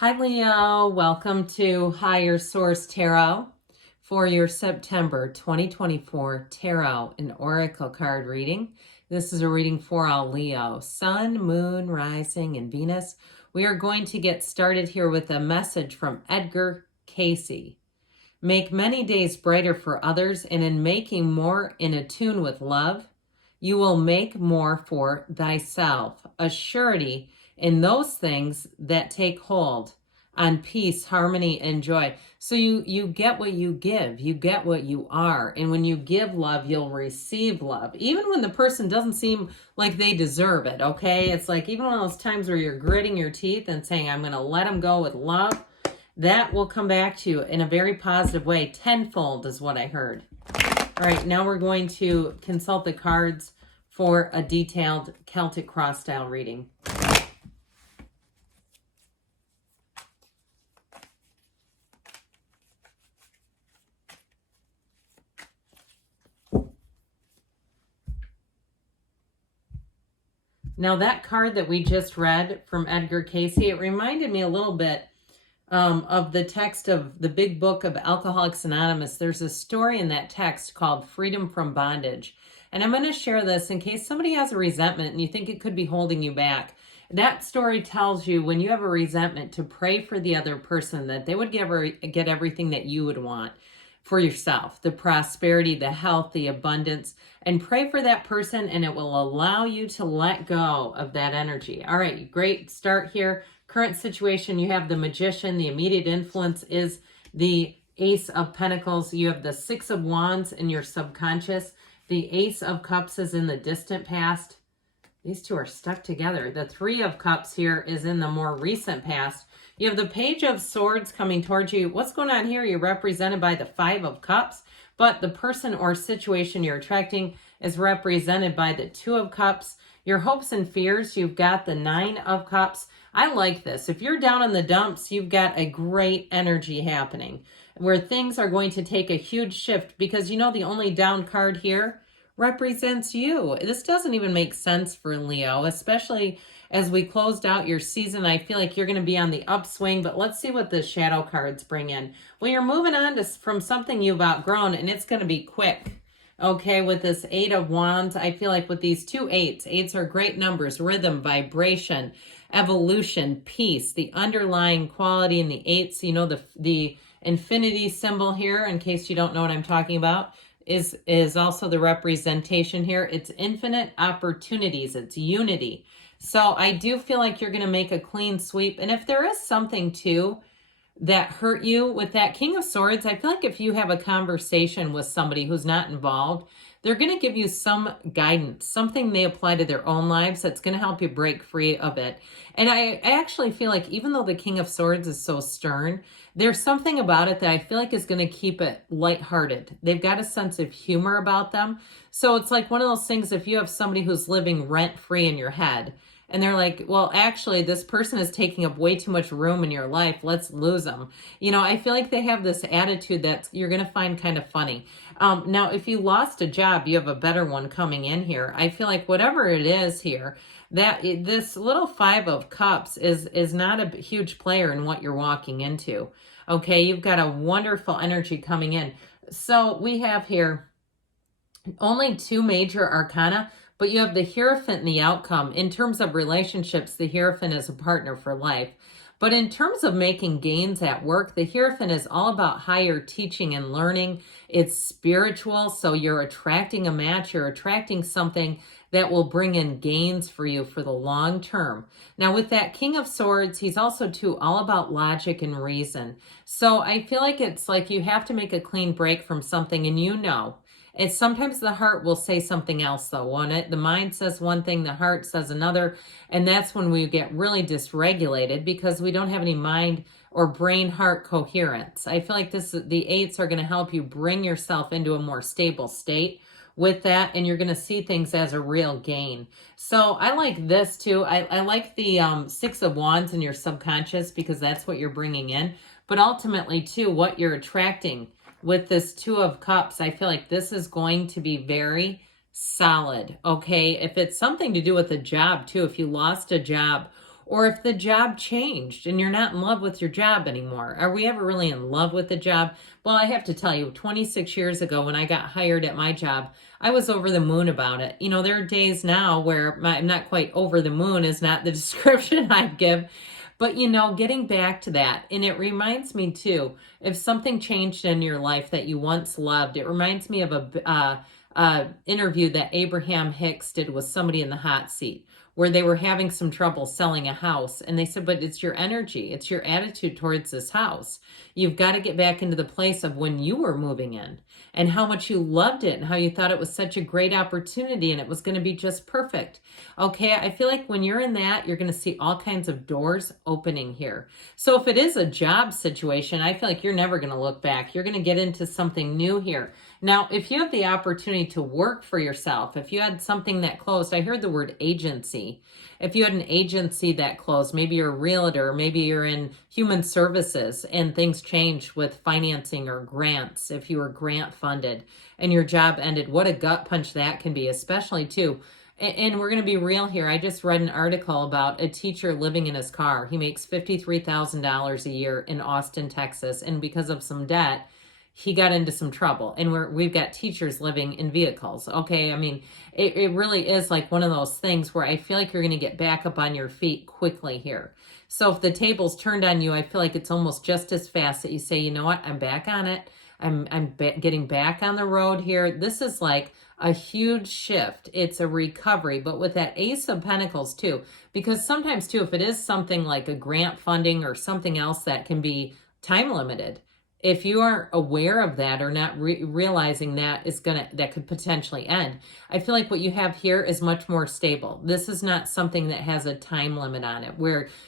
Hi, Leo. Welcome to Higher Source Tarot for your September 2024 Tarot and Oracle card reading. This is a reading for all Leo, Sun, Moon, Rising, and Venus. We are going to get started here with a message from Edgar Cayce. Make many days brighter for others, and in making more in attune with love, you will make more for thyself. A surety in those things that take hold on peace, harmony, and joy. So you get what you give. You get what you are. And when you give love, you'll receive love. Even when the person doesn't seem like they deserve it, okay? It's like even one of those times where you're gritting your teeth and saying, I'm going to let them go with love. That will come back to you in a very positive way. Tenfold is what I heard. All right, now we're going to consult the cards for a detailed Celtic cross style reading. Now that card that we just read from Edgar Cayce, it reminded me a little bit of the text of the big book of Alcoholics Anonymous. There's a story in that text called Freedom from Bondage. And I'm going to share this in case somebody has a resentment and you think it could be holding you back. That story tells you when you have a resentment to pray for the other person that they would get everything that you would want for yourself, the prosperity, the health, the abundance, and pray for that person and it will allow you to let go of that energy. All right, great start here. Current situation, you have the Magician. The immediate influence is the Ace of Pentacles. You have the Six of Wands in your subconscious. The Ace of Cups is in the distant past. These two are stuck together. The Three of Cups here is in the more recent past. You have the Page of Swords coming towards you. What's going on here? You're represented by the Five of Cups, but the person or situation you're attracting is represented by the Two of Cups. Your hopes and fears, you've got the Nine of Cups. I like this. If you're down in the dumps, you've got a great energy happening where things are going to take a huge shift because you know the only down card here represents you. This doesn't even make sense for Leo, especially as we closed out your season. I feel like you're going to be on the upswing, but let's see what the shadow cards bring in. Well, you're moving on from something you've outgrown, and it's going to be quick. Okay, with this Eight of Wands, I feel like with these two eights, eights are great numbers, rhythm, vibration, evolution, peace, the underlying quality in the eights, you know, the infinity symbol here, in case you don't know what I'm talking about, is also the representation here. It's infinite opportunities. It's unity. So I do feel like you're going to make a clean sweep. And if there is something too that hurt you with that King of Swords, I feel like if you have a conversation with somebody who's not involved, they're going to give you some guidance, something they apply to their own lives that's going to help you break free of it. And I actually feel like even though the King of Swords is so stern, there's something about it that I feel like is going to keep it lighthearted. They've got a sense of humor about them. So it's like one of those things, if you have somebody who's living rent-free in your head, and they're like, well, actually, this person is taking up way too much room in your life. Let's lose them. You know, I feel like they have this attitude that you're going to find kind of funny. Now, if you lost a job, you have a better one coming in here. I feel like whatever it is here, that this little Five of Cups is not a huge player in what you're walking into. Okay, you've got a wonderful energy coming in. So we have here only two major arcana, but you have the Hierophant and the Outcome. In terms of relationships, the Hierophant is a partner for life. But in terms of making gains at work, the Hierophant is all about higher teaching and learning. It's spiritual, so you're attracting a match. You're attracting something that will bring in gains for you for the long term. Now, with that King of Swords, he's also, too, all about logic and reason. So I feel like it's like you have to make a clean break from something, and you know. It's sometimes the heart will say something else, though, won't it? The mind says one thing, the heart says another, and that's when we get really dysregulated because we don't have any mind or brain-heart coherence. I feel like the eights are going to help you bring yourself into a more stable state with that, and you're going to see things as a real gain. So I like this, too. I like the Six of Wands in your subconscious because that's what you're bringing in, but ultimately, too, what you're attracting with this Two of Cups, I feel like this is going to be very solid, okay? If it's something to do with a job, too, if you lost a job or if the job changed and you're not in love with your job anymore. Are we ever really in love with the job? Well, I have to tell you, 26 years ago when I got hired at my job, I was over the moon about it. You know, there are days now where I'm not quite over the moon is not the description I'd give. But you know, getting back to that, and it reminds me too, if something changed in your life that you once loved, it reminds me of a interview that Abraham Hicks did with somebody in the hot seat where they were having some trouble selling a house. And they said, but it's your energy, it's your attitude towards this house. You've got to get back into the place of when you were moving in and how much you loved it and how you thought it was such a great opportunity and it was going to be just perfect. Okay, I feel like when you're in that, you're going to see all kinds of doors opening here. So if it is a job situation, I feel like you're never going to look back. You're going to get into something new here. Now, if you have the opportunity to work for yourself, if you had something that closed, I heard the word agency. If you had an agency that closed, maybe you're a realtor, maybe you're in human services and things changed with financing or grants, if you were grant funded and your job ended, what a gut punch that can be, especially too. And we're going to be real here. I just read an article about a teacher living in his car. He makes $53,000 a year in Austin, Texas. And because of some debt, he got into some trouble. And we've got teachers living in vehicles. Okay. I mean, it really is like one of those things where I feel like you're going to get back up on your feet quickly here. So if the table's turned on you, I feel like it's almost just as fast that you say, you know what, I'm back on it. I'm getting back on the road here. This is like a huge shift. It's a recovery, but with that Ace of Pentacles too, because sometimes too, if it is something like a grant funding or something else that can be time limited, if you aren't aware of that or not realizing that that could potentially end, I feel like what you have here is much more stable. This is not something that has a time limit on it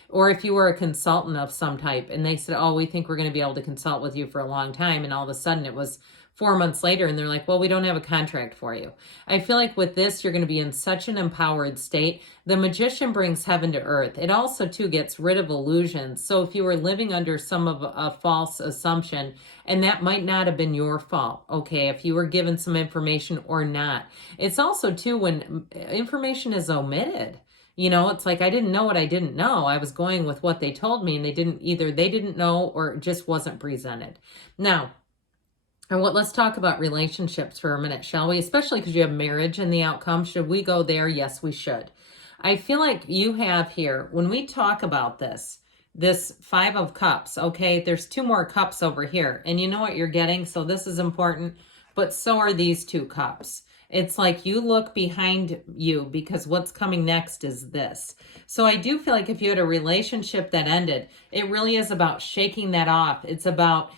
or if you were a consultant of some type and they said, oh, we think we're going to be able to consult with you for a long time. And all of a sudden it was 4 months later and they're like, well, we don't have a contract for you. I feel like with this, you're going to be in such an empowered state. The Magician brings heaven to earth. It also too gets rid of illusions. So if you were living under some of a false assumption, and that might not have been your fault, okay, if you were given some information or not. It's also too when information is omitted. You know, it's like I didn't know what I didn't know. I was going with what they told me and they didn't know or it just wasn't presented. Now, and let's talk about relationships for a minute, shall we? Especially because you have marriage in the outcome. Should we go there? Yes, we should. I feel like you have here, when we talk about this Five of Cups, okay, there's 2 more cups over here. And you know what you're getting? So this is important, but so are these 2 cups. It's like you look behind you because what's coming next is this. So I do feel like if you had a relationship that ended, it really is about shaking that off. It's about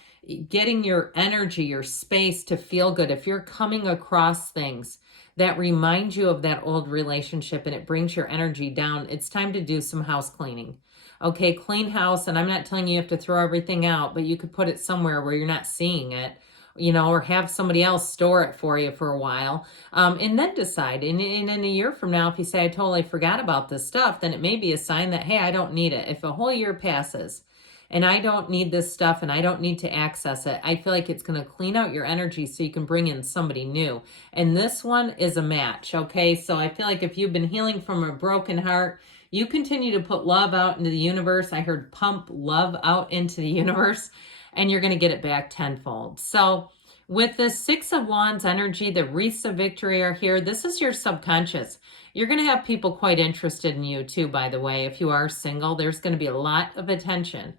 getting your energy, your space to feel good. If you're coming across things that remind you of that old relationship and it brings your energy down, it's time to do some house cleaning. Okay, clean house. And I'm not telling you have to throw everything out, but you could put it somewhere where you're not seeing it, you know, or have somebody else store it for you for a while. And then decide. And in a year from now, if you say, I totally forgot about this stuff, then it may be a sign that, hey, I don't need it. If a whole year passes and I don't need this stuff and I don't need to access it, I feel like it's going to clean out your energy so you can bring in somebody new. And this one is a match, okay? So I feel like if you've been healing from a broken heart, you continue to put love out into the universe. I heard pump love out into the universe, and you're going to get it back tenfold. So with the 6 of Wands energy, the wreaths of victory are here. This is your subconscious. You're going to have people quite interested in you too, by the way. If you are single, there's going to be a lot of attention.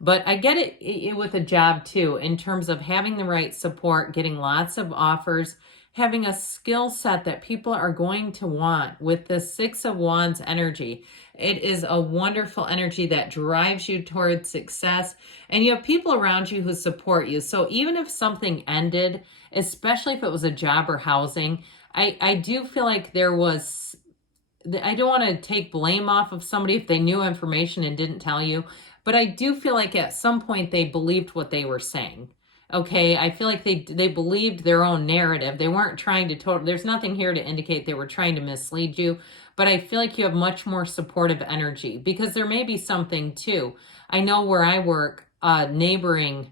But I get it with a job too, in terms of having the right support, getting lots of offers, having a skill set that people are going to want with the 6 of Wands energy. It is a wonderful energy that drives you towards success. And you have people around you who support you. So even if something ended, especially if it was a job or housing, I do feel like there was, I don't want to take blame off of somebody if they knew information and didn't tell you, but I do feel like at some point they believed what they were saying. Okay, I feel like they believed their own narrative. They weren't trying to there's nothing here to indicate they were trying to mislead you, but I feel like you have much more supportive energy because there may be something too. I know where I work, neighboring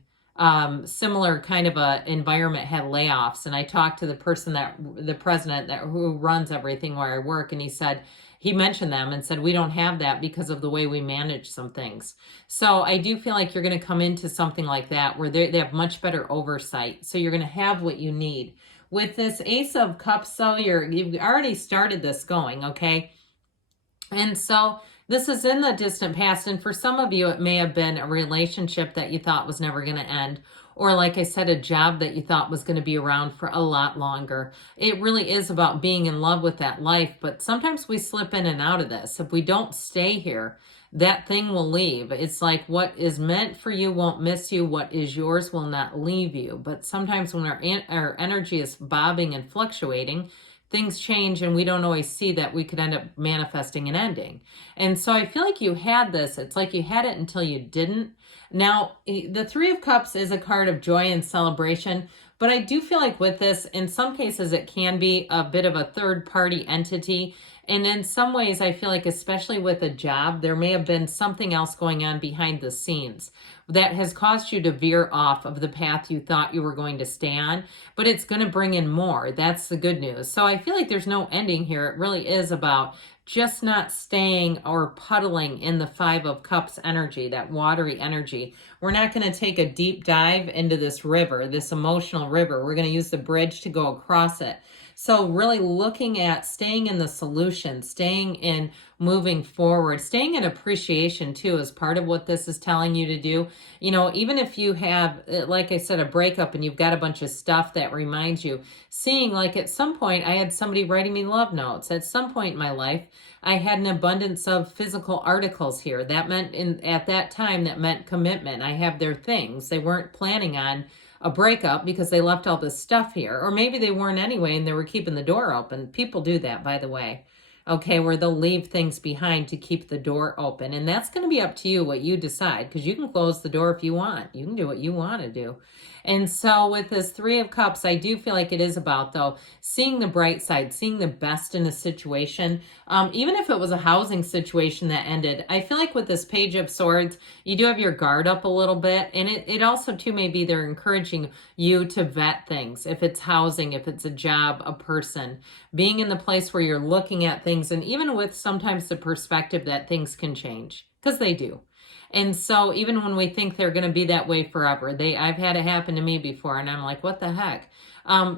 similar kind of a environment had layoffs, and I talked to the president who runs everything where I work, and he said he mentioned them and said, we don't have that because of the way we manage some things. So I do feel like you're going to come into something like that where they have much better oversight. So you're going to have what you need. With this Ace of Cups, though, you've already started this going, okay? And so this is in the distant past. And for some of you, it may have been a relationship that you thought was never going to end. Or like I said, a job that you thought was going to be around for a lot longer. It really is about being in love with that life. But sometimes we slip in and out of this. If we don't stay here, that thing will leave. It's like what is meant for you won't miss you. What is yours will not leave you. But sometimes when our energy is bobbing and fluctuating, things change and we don't always see that we could end up manifesting an ending. And so I feel like you had this. It's like you had it until you didn't. Now, the Three of Cups is a card of joy and celebration, but I do feel like with this, in some cases, it can be a bit of a third-party entity. And in some ways, I feel like, especially with a job, there may have been something else going on behind the scenes that has caused you to veer off of the path you thought you were going to stay on, but it's going to bring in more. That's the good news. So I feel like there's no ending here. It really is about just not staying or puddling in the Five of Cups energy, that watery energy. We're not going to take a deep dive into this river, this emotional river. We're going to use the bridge to go across it. So really looking at staying in the solution, staying in moving forward, staying in appreciation too is part of what this is telling you to do. You know, even if you have, like I said, a breakup and you've got a bunch of stuff that reminds you, seeing like at some point I had somebody writing me love notes. At some point in my life, I had an abundance of physical articles here. That meant at that time, that meant commitment. I have their things. They weren't planning on a breakup because they left all this stuff here. Or maybe they weren't anyway and they were keeping the door open. People do that, by the way. Okay, where they'll leave things behind to keep the door open. And that's going to be up to you what you decide, because you can close the door if you want. You can do what you want to do. And so with this Three of Cups, I do feel like it is about, though, seeing the bright side, seeing the best in a situation. Even if it was a housing situation that ended, I feel like with this Page of Swords, you do have your guard up a little bit. And it also, too, maybe they're encouraging you to vet things. If it's housing, if it's a job, a person, being in the place where you're looking at things, and even with sometimes the perspective that things can change, because they do. And so even when we think they're going to be that way forever, I've had it happen to me before, and I'm like, what the heck?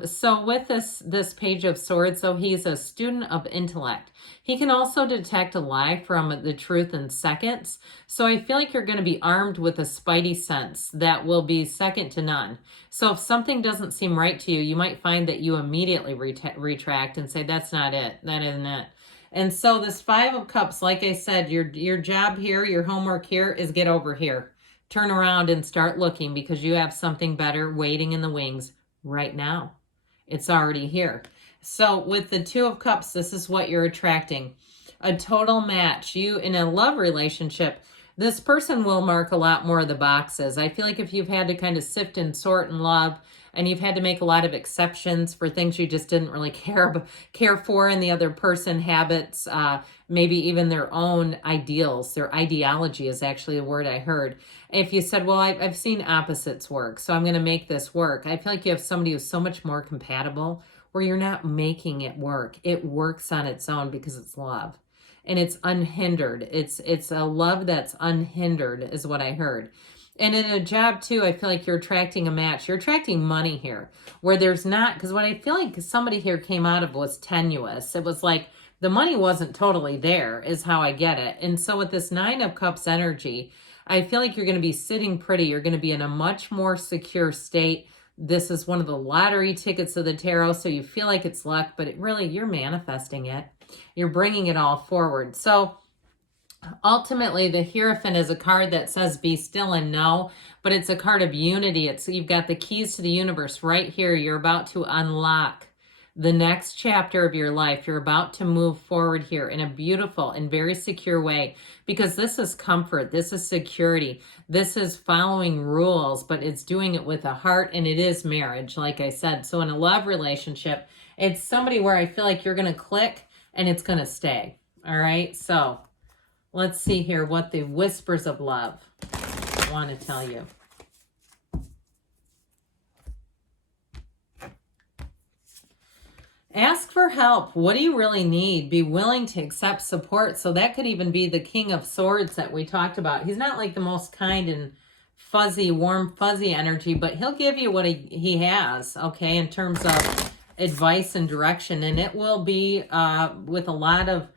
So with this Page of Swords, so he's a student of intellect. He can also detect a lie from the truth in seconds. So I feel like you're going to be armed with a spidey sense that will be second to none. So if something doesn't seem right to you, you might find that you immediately retract and say, that's not it. That isn't it. And so this Five of Cups, like I said, your job here, your homework here is get over here. Turn around and start looking, because you have something better waiting in the wings right now. It's already here. So with the Two of Cups, this is what you're attracting. A total match. You in a love relationship, this person will mark a lot more of the boxes. I feel like if you've had to kind of sift and sort in love, and you've had to make a lot of exceptions for things you just didn't really care for in the other person, habits, maybe even their own ideals. Their ideology is actually the word I heard. If you said, well, I've seen opposites work, so I'm going to make this work. I feel like you have somebody who's so much more compatible where you're not making it work. It works on its own because it's love. And it's unhindered. It's a love that's unhindered is what I heard. And in a job, too, I feel like you're attracting a match. You're attracting money here, where there's not, because what I feel like somebody here came out of was tenuous. It was like the money wasn't totally there, is how I get it. And so with this Nine of Cups energy, I feel like you're going to be sitting pretty. You're going to be in a much more secure state. This is one of the lottery tickets of the tarot, so you feel like it's luck, but it really, you're manifesting it. You're bringing it all forward. So ultimately, the Hierophant is a card that says be still and know, but it's a card of unity. You've got the keys to the universe right here. You're about to unlock the next chapter of your life. You're about to move forward here in a beautiful and very secure way, because this is comfort. This is security. This is following rules, but it's doing it with a heart, and it is marriage, like I said. So in a love relationship, it's somebody where I feel like you're going to click and it's going to stay. All right. So let's see here what the whispers of love want to tell you. Ask for help. What do you really need? Be willing to accept support. So that could even be the King of Swords that we talked about. He's not like the most kind and fuzzy, warm, fuzzy energy, but he'll give you what he has, okay, in terms of advice and direction. And it will be with a lot of,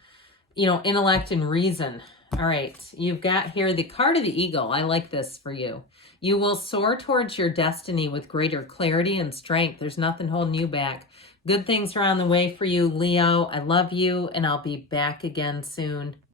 intellect and reason. All right, you've got here the card of the eagle. I like this for you. You will soar towards your destiny with greater clarity and strength. There's nothing holding you back. Good things are on the way for you, Leo. I love you, and I'll be back again soon.